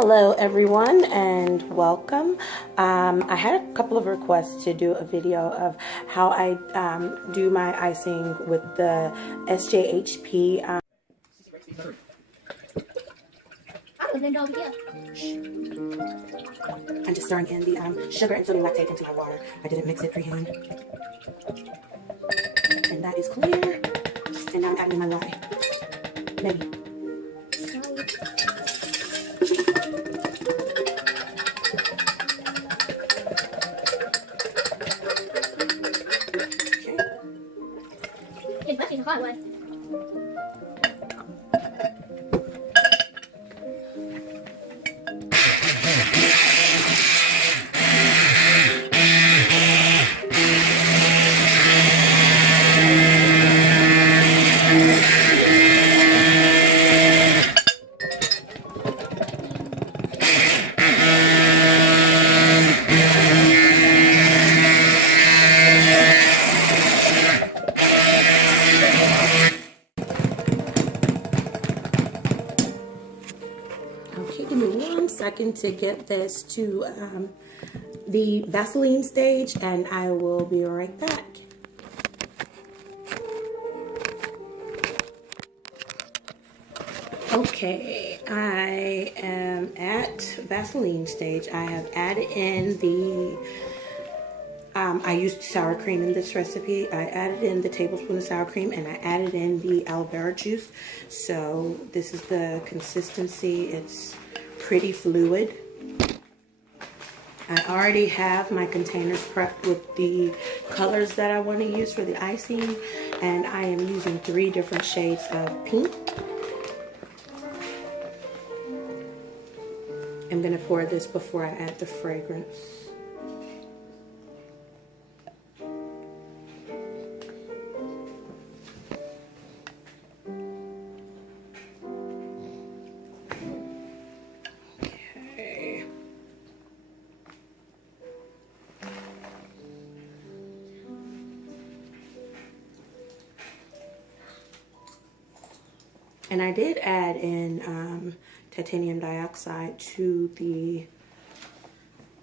Hello everyone and welcome. I had a couple of requests to do a video of how I do my icing with the SJHP. I'm just stirring in the sugar and sodium lactate into my water. I didn't mix it freehand. And that is clear. And now I'm adding in my lye. Maybe. It's actually a hot one. Okay, give me 1 second to get this to the Bastile stage, and I will be right back. Okay, I am at Bastile stage. I have added in the, I used sour cream in this recipe. I added in the tablespoon of sour cream and I added in the aloe vera juice. So this is the consistency. It's pretty fluid. I already have my containers prepped with the colors that I want to use for the icing, and I am using 3 different shades of pink. I'm going to pour this before I add the fragrance. Okay. And I did add in titanium dioxide to the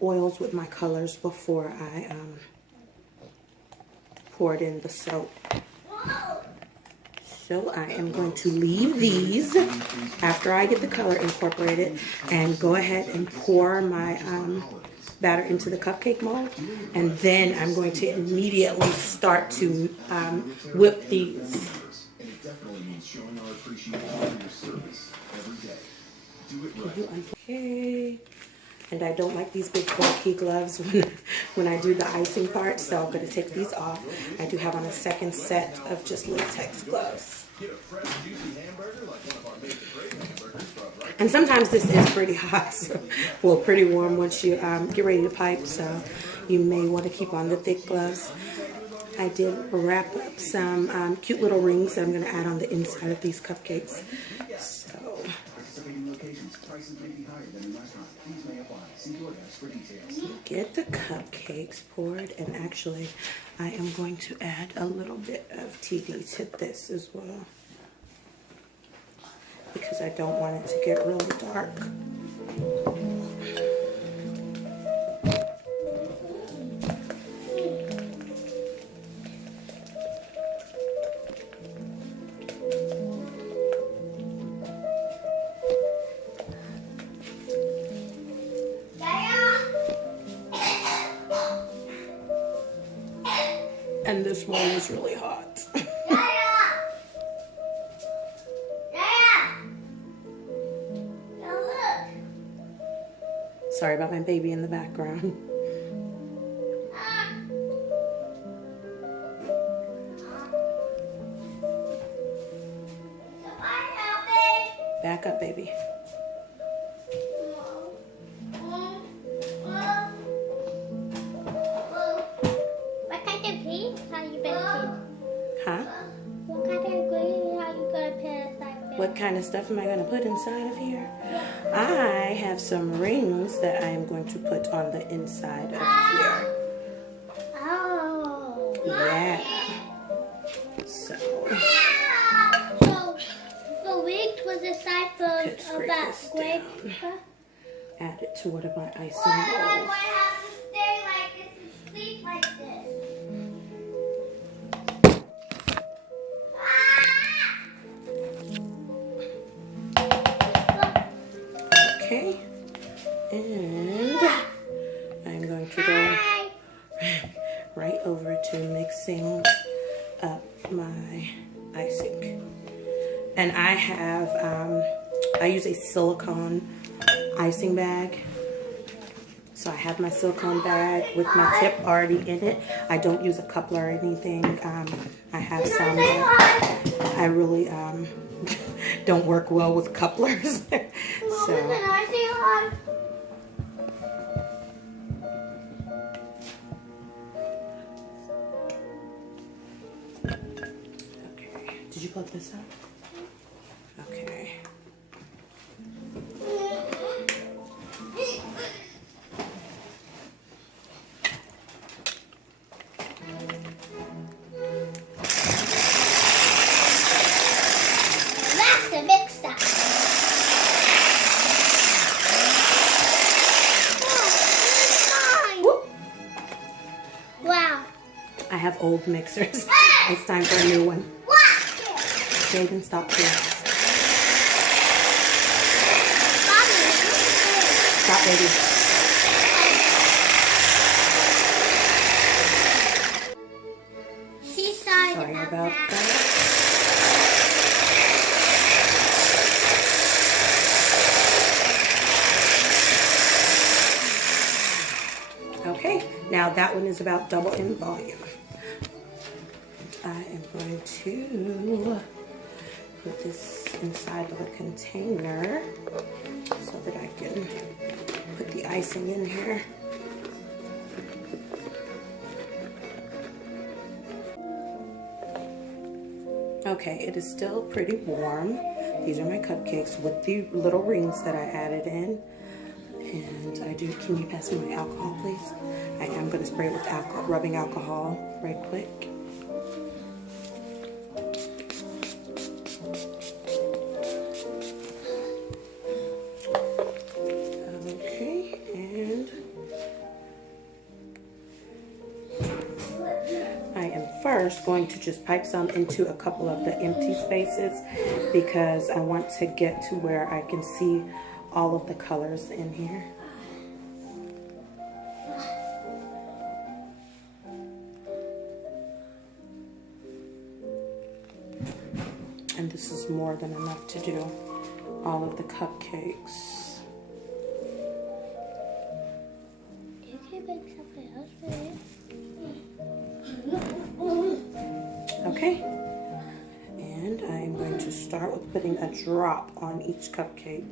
oils with my colors before I poured in the soap. So I am going to leave these after I get the color incorporated and go ahead and pour my batter into the cupcake mold, and then I'm going to immediately start to whip these. Showing our appreciation for your service every day. Do it right. Okay. And I don't like these big bulky gloves when I do the icing part, so I'm going to take these off. I do have on a second set of just latex gloves. And sometimes this is pretty hot, so, well, pretty warm once you get ready to pipe, so you may want to keep on the thick gloves. I did wrap up some cute little rings that I'm going to add on the inside of these cupcakes. So, get the cupcakes poured, and actually I am going to add a little bit of TD to this as well, because I don't want it to get really dark. And this one is really hot. Sorry about my baby in the background. Back up, baby. Huh? What kind of stuff am I going to put inside of here? I have some rings that I am going to put on the inside of here. Oh. Yeah. So So wigs was the size of that grape. add it to one of my icing Why bowls. do I have to stay like this and sleep like this? Okay, and I'm going to go right over to mixing up my icing. And I have, I use a silicone icing bag. So I have my silicone bag with my tip already in it. I don't use a coupler or anything. I have some, I really don't work well with couplers. So. Okay, did you plug this up? Okay. That's the mix-up. Wow. I have old mixers. It's time for a new one. Jaden, stop please. Stop, baby. She's sorry About that. Okay, now that one is about double in volume. I am going to put this inside of a container so that I can put the icing in here. Okay, it is still pretty warm. These are my cupcakes with the little rings that I added in. And can you pass me my alcohol, please? I am going to spray it with alcohol, rubbing alcohol right quick. Okay, and I am first going to just pipe some into a couple of the empty spaces because I want to get to where I can see all of the colors in here. And this is more than enough to do all of the cupcakes. You can make something else for it. Okay. And I am going to start with putting a drop on each cupcake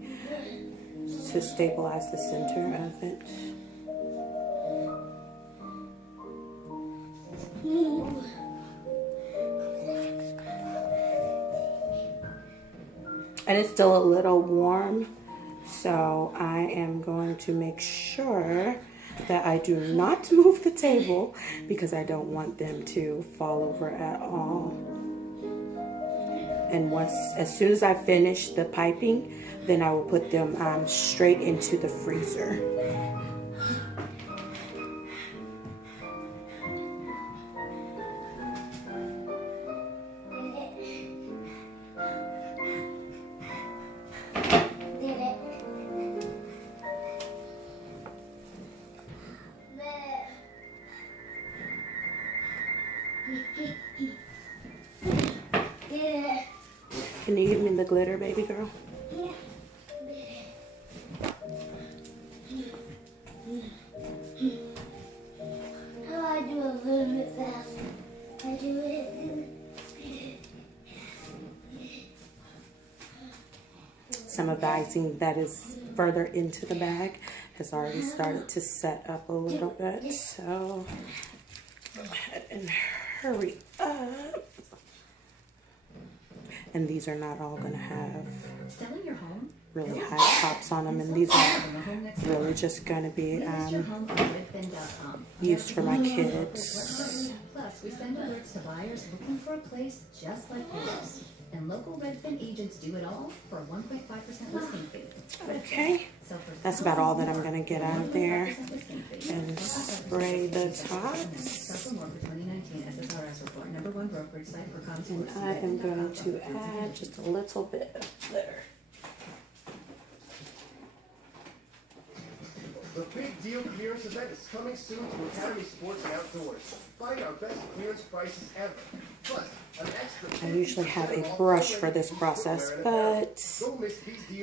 to stabilize the center of it. And it's still a little warm, so I am going to make sure that I do not move the table because I don't want them to fall over at all. And as soon as I finish the piping, then I will put them straight into the freezer. Can you give me the glitter, baby girl? Yeah. How I do a little bit faster. I do it. Some of the icing that is further into the bag has already started to set up a little bit. So go ahead and hurry up. And these are not all going to have really high tops on them. And these are really just going to be used for my kids. Plus, we send alerts to buyers looking for a place just like yours. And local Redfin agents do it all for a 1.5% listing fee. Okay. So for That's about all that I'm going to get out of there. And spray the tops. And I am going to add just a little bit of glitter. The Big Deal Clearance event is coming soon to Academy Sports and Outdoors. Find our best clearance prices ever. Plus, an extra... I usually have a brush for this process, but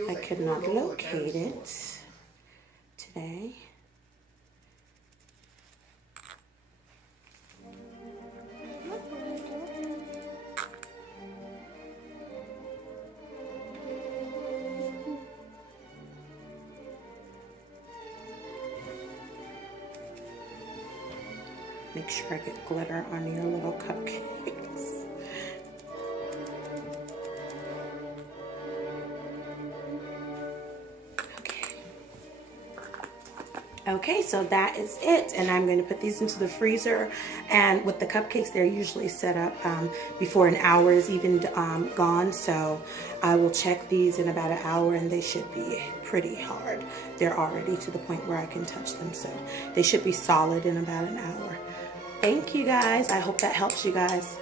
I could not locate it today. Make sure I get glitter on your little cupcakes. Okay, so that is it, and I'm going to put these into the freezer. And with the cupcakes, they're usually set up before an hour is even gone, so I will check these in about an hour, and they should be pretty hard. They're already to the point where I can touch them, so they should be solid in about an hour. Thank you guys. I hope that helps you guys.